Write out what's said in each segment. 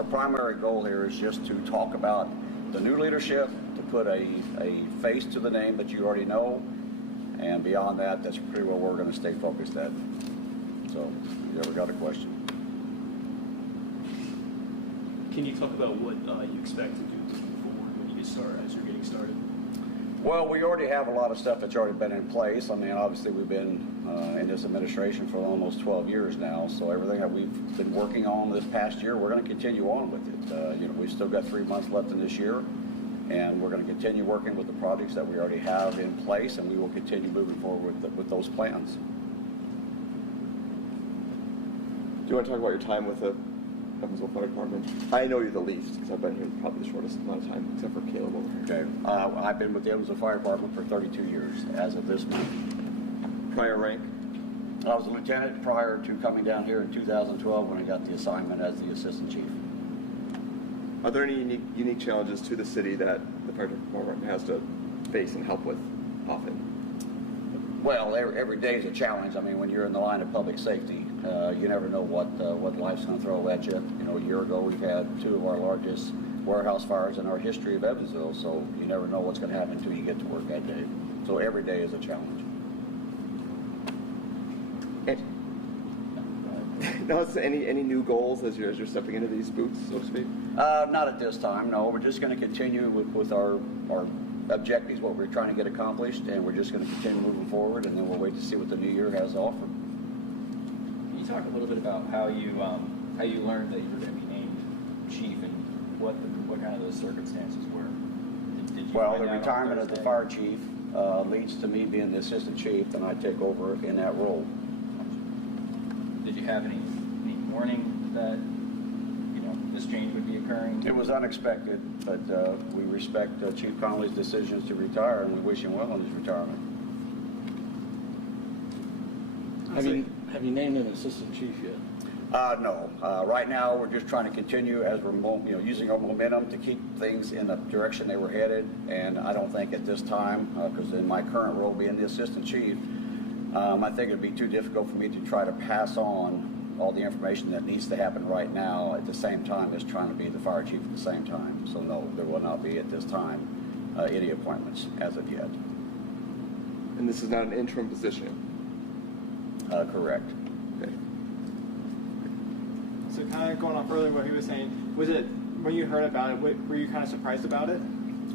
Our primary goal here is just to talk about the new leadership, to put a face to the name that you already know, and beyond that, that's pretty well where we're going to stay focused at. So, if you ever got a question? Can you talk about what you expect to do moving forward when you get started, as you're getting started? Well, we already have a lot of stuff that's already been in place. I mean, obviously we've been in this administration for almost 12 years now, so everything that we've been working on this past year, we're going to continue on with it. We've still got 3 months left in this year, and we're going to continue working with the projects that we already have in place, and we will continue moving forward with those plans. Do you want to talk about your time with the Evansville Fire Department? I know you're the least, because I've been here probably the shortest amount of time, except for Caleb over here. Okay. I've been with the Evansville Fire Department for 32 years, as of this month. Prior rank? I was a lieutenant prior to coming down here in 2012 when I got the assignment as the assistant chief. Are there any unique challenges to the city that the fire department has to face and help with often? Well, every day is a challenge. I mean, when you're in the line of public safety, you never know what life's going to throw at you. A year ago we've had 2 of our largest warehouse fires in our history of Evansville, so you never know what's going to happen until you get to work that day. So every day is a challenge. Now, any new goals as you're stepping into these boots, so to speak? Not at this time, no. We're just going to continue with our objectives, what we're trying to get accomplished, and we're just going to continue moving forward, and then we'll wait to see what the new year has to offer. Can you talk a little bit about how you learned that you were going to be named chief, and what kind of those circumstances were? Well, the retirement of the fire chief leads to me being the assistant chief, and I take over in that role. Did you have any warning that this change would be occurring? It was unexpected, but we respect Chief Connolly's decisions to retire, and we wish him well in his retirement. Have you named an assistant chief yet? No. Right now, we're just trying to continue as we're using our momentum to keep things in the direction they were headed. And I don't think at this time, because in my current role being the assistant chief, I think it'd be too difficult for me to try to pass on all the information that needs to happen right now at the same time as trying to be the fire chief at the same time. So no, there will not be at this time any appointments as of yet. And this is not an interim position? Correct. Okay. So kind of going on further what he was saying, was it, when you heard about it, were you kind of surprised about it?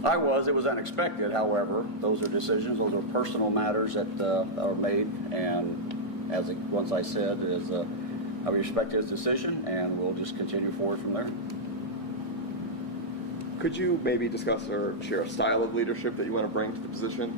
I was. It was unexpected, however. Those are decisions, those are personal matters that are made, and once I said, I respect his decision, and we'll just continue forward from there. Could you maybe discuss or share a style of leadership that you want to bring to the position?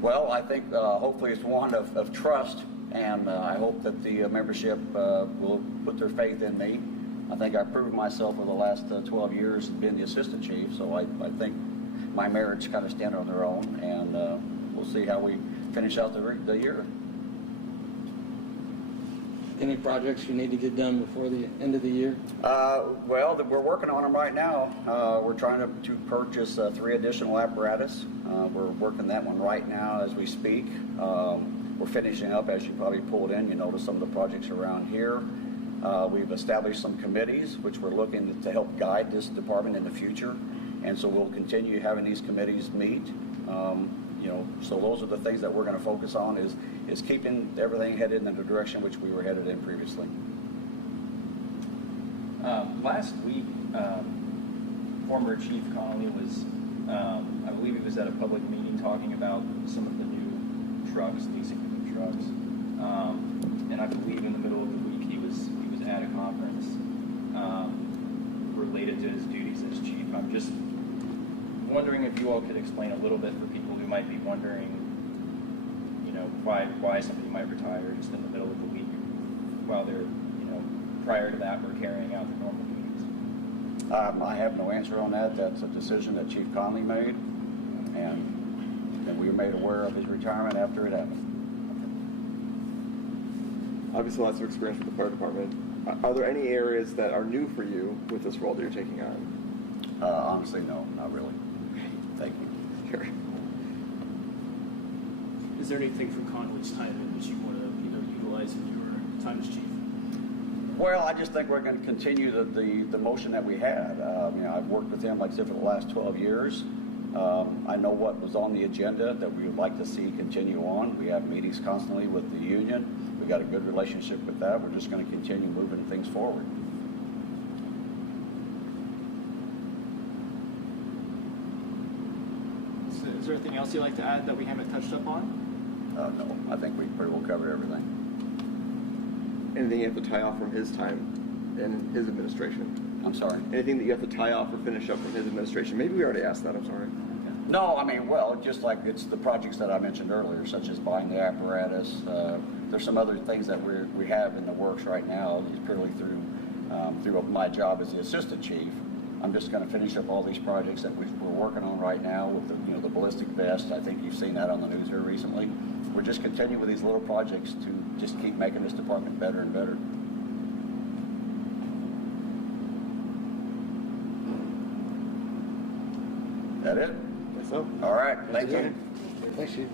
Well, I think hopefully it's one of trust, and I hope that the membership will put their faith in me. I think I've proven myself over the last 12 years being the assistant chief, so I think my merits kind of stand on their own, and we'll see how we finish out the year. Any projects you need to get done before the end of the year? Well, we're working on them right now. We're trying to purchase 3 additional apparatus. We're working that one right now as we speak. We're finishing up, as you probably pulled in, you notice some of the projects around here. We've established some committees which we're looking to help guide this department in the future, and so we'll continue having these committees meet. So those are the things that we're going to focus on is keeping everything headed in the direction which we were headed in previously. Last week, former Chief Connolly was, I believe he was at a public meeting talking about some of the new trucks, leasing new trucks, and I believe in the middle of the week he was at a conference related to his duties as chief. I'm just wondering if you all could explain a little bit for people who might be wondering, why somebody might retire just in the middle of the week while they're, prior to that, we're carrying out the normal duties. I have no answer on that. That's a decision that Chief Connolly made, and we were made aware of his retirement after it happened. Obviously, lots of experience with the fire department. Are there any areas that are new for you with this role that you're taking on? Honestly, no, not really. Thank you. Sure. Is there anything from Connolly's time in which you want to utilize in your time as chief? Well, I just think we're going to continue the motion that we had. I've worked with him, like I said, for the last 12 years. I know what was on the agenda that we would like to see continue on. We have meetings constantly with the union. We've got a good relationship with that. We're just going to continue moving things forward. So is there anything else you'd like to add that we haven't touched up on? No, I think we pretty well covered everything. Anything you have to tie off from his time in his administration? I'm sorry. Anything that you have to tie off or finish up from his administration? Maybe we already asked that. I'm sorry. No, well, just like it's the projects that I mentioned earlier, such as buying the apparatus. There's some other things that we have in the works right now, purely through my job as the assistant chief. I'm just going to finish up all these projects that we're working on right now with the ballistic vest. I think you've seen that on the news here recently. We're just continuing with these little projects to just keep making this department better and better. That it? Yes, so. All right. Thank you. Thanks, Chief.